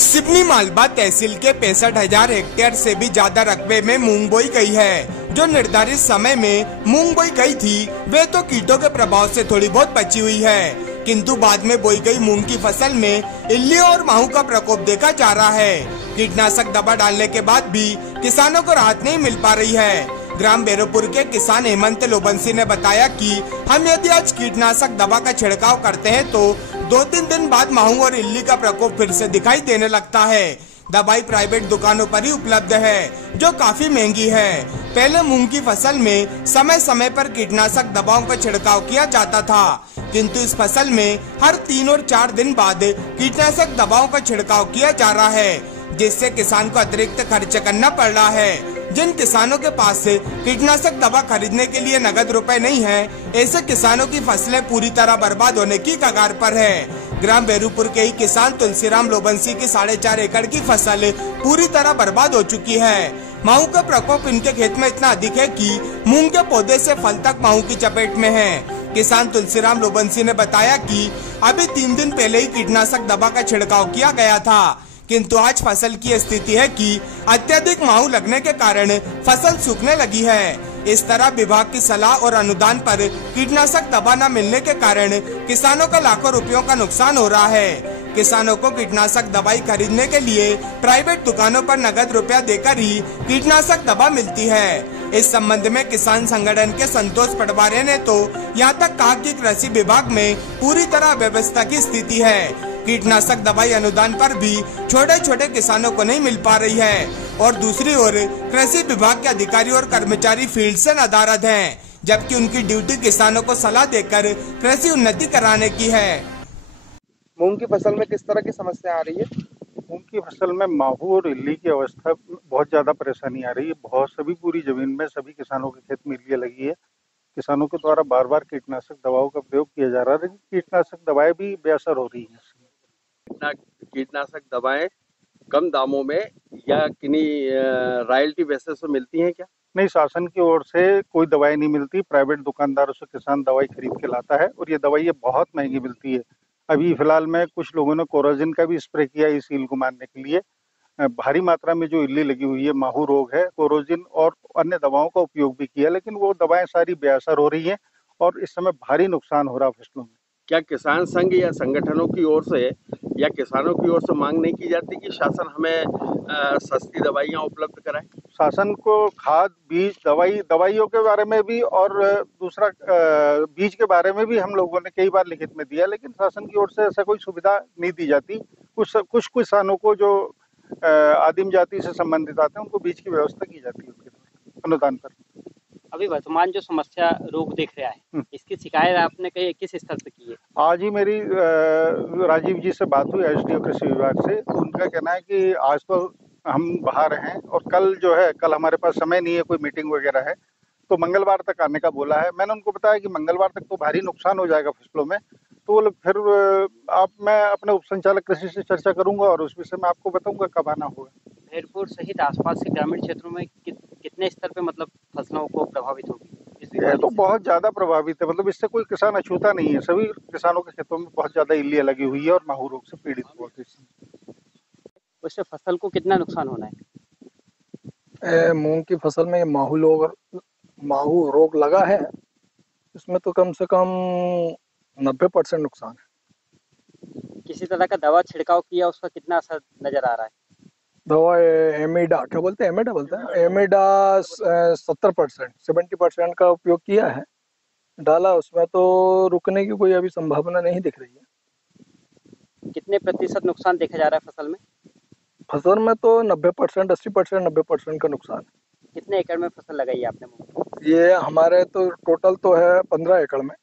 सिवनी मालवा तहसील के 65,000 हेक्टेयर से भी ज्यादा रकबे में मूंग बोई गई है। जो निर्धारित समय में मूंग बोई गई थी वे तो कीटों के प्रभाव से थोड़ी बहुत बची हुई है, किंतु बाद में बोई गई मूंग की फसल में इल्ली और माहू का प्रकोप देखा जा रहा है। कीटनाशक दवा डालने के बाद भी किसानों को राहत नहीं मिल पा रही है। ग्राम बेरोपुर के किसान हेमंत लोबंसी ने बताया कि हम यदि आज कीटनाशक दवा का छिड़काव करते हैं तो 2-3 दिन बाद माहू और इल्ली का प्रकोप फिर से दिखाई देने लगता है। दवाई प्राइवेट दुकानों पर ही उपलब्ध है जो काफी महंगी है। पहले मूंग की फसल में समय समय पर कीटनाशक दवाओं का छिड़काव किया जाता था, किंतु इस फसल में हर 3 और 4 दिन बाद कीटनाशक दवाओं का छिड़काव किया जा रहा है, जिससे किसान को अतिरिक्त खर्च करना पड़ रहा है। जिन किसानों के पास से कीटनाशक दवा खरीदने के लिए नगद रुपए नहीं है, ऐसे किसानों की फसलें पूरी तरह बर्बाद होने की कगार पर है। ग्राम बेरूपुर के ही किसान तुलसीराम लोबंसी की 4.5 एकड़ की फसल पूरी तरह बर्बाद हो चुकी है। माहू का प्रकोप इनके खेत में इतना अधिक है कि मूंग के पौधे से फल तक माहू की चपेट में है। किसान तुलसीराम लोबंसी ने बताया कि अभी 3 दिन पहले ही कीटनाशक दवा का छिड़काव किया गया था, किंतु आज फसल की स्थिति है कि अत्यधिक माहू लगने के कारण फसल सूखने लगी है। इस तरह विभाग की सलाह और अनुदान पर कीटनाशक दवा न मिलने के कारण किसानों का लाखों रुपयों का नुकसान हो रहा है। किसानों को कीटनाशक दवाई खरीदने के लिए प्राइवेट दुकानों पर नगद रुपया देकर ही कीटनाशक दवा मिलती है। इस संबंध में किसान संगठन के संतोष पटवारी ने तो यहाँ तक कहा कि कृषि विभाग में पूरी तरह व्यवस्था की स्थिति है। कीटनाशक दवाई अनुदान पर भी छोटे छोटे किसानों को नहीं मिल पा रही है, और दूसरी ओर कृषि विभाग के अधिकारी और कर्मचारी फील्ड से नदारद हैं, जबकि उनकी ड्यूटी किसानों को सलाह देकर कृषि उन्नति कराने की है। मूंग की फसल में किस तरह की समस्या आ रही है? मूंग की फसल में माहू और इल्ली की अवस्था बहुत ज्यादा परेशानी आ रही है। सभी पूरी जमीन में सभी किसानों के खेत में इल्लियां लगी है। किसानों के द्वारा बार बार कीटनाशक दवाओं का प्रयोग किया जा रहा है, लेकिन कीटनाशक दवाएं भी बेअसर हो रही है। कीटनाशक दवाएं कम दामों में या किन्हीं रॉयल्टी बेसिस पे मिलती हैं क्या? नहीं, शासन की ओर से कोई दवाई नहीं मिलती। प्राइवेट दुकानदारों से किसान दवाई खरीद के लाता है और ये दवाई बहुत महंगी मिलती है। अभी फिलहाल में कुछ लोगों ने कोरोजिन का भी स्प्रे किया इस ईल को मारने के लिए। भारी मात्रा में जो इल्ली लगी हुई है, माहू रोग है, कोरोजिन और अन्य दवाओं का उपयोग भी किया, लेकिन वो दवाएं सारी बेअसर हो रही हैं और इस समय भारी नुकसान हो रहा है फसलों में। क्या किसान संघ या संगठनों की ओर से या किसानों की ओर से मांग नहीं की जाती कि शासन हमें सस्ती दवाइयाँ उपलब्ध कराए? शासन को खाद, बीज, दवाइयों के बारे में भी और दूसरा बीज के बारे में भी हम लोगों ने कई बार लिखित में दिया, लेकिन शासन की ओर से ऐसा कोई सुविधा नहीं दी जाती। कुछ किसानों को जो आदिम जाति से संबंधित आते हैं उनको बीज की व्यवस्था की जाती है उनके अनुदान पर। अभी वर्तमान जो समस्या रोग दिख रहा है, इसकी शिकायत आपने कहीं किस स्तर पे की है? आज ही मेरी राजीव जी से बात हुई, एसडीओ कृषि विभाग से। तो उनका कहना है कि आज तो हम बाहर हैं और कल हमारे पास समय नहीं है, कोई मीटिंग वगैरह है, तो मंगलवार तक आने का बोला है। मैंने उनको बताया कि मंगलवार तक तो भारी नुकसान हो जाएगा फसलों में, तो फिर मैं अपने उप संचालक कृषि से चर्चा करूंगा और उस विषय में आपको बताऊंगा कब आना होगा। बेरपुर सहित आसपास के ग्रामीण क्षेत्रों में कितने स्तर पे मतलब फसलों को प्रभावित होगी? ये तो बहुत ज्यादा प्रभावित है, मतलब इससे कोई किसान अछूता नहीं है। सभी किसानों के खेतों में बहुत ज्यादा इल्लियां लगी हुई है और माहू रोग से पीड़ित बहुत है। उससे फसल को कितना नुकसान होना है? मूंग की फसल में माहू रोग लगा है, इसमें तो कम से कम 90% नुकसान है। किसी तरह का दवा छिड़काव किया, उसका कितना असर नजर आ रहा है? दवा एमिडा बोलते हैं एमिडा 70% का उपयोग किया है, डाला। उसमें तो रुकने की कोई अभी संभावना नहीं दिख रही है। कितने प्रतिशत नुकसान देखा जा रहा है फसल में? फसल में तो 90%, 80%, 90% का नुकसान है। कितने एकड़ में फसल लगाई है आपने? ये हमारे तो टोटल तो है 15 एकड़ में।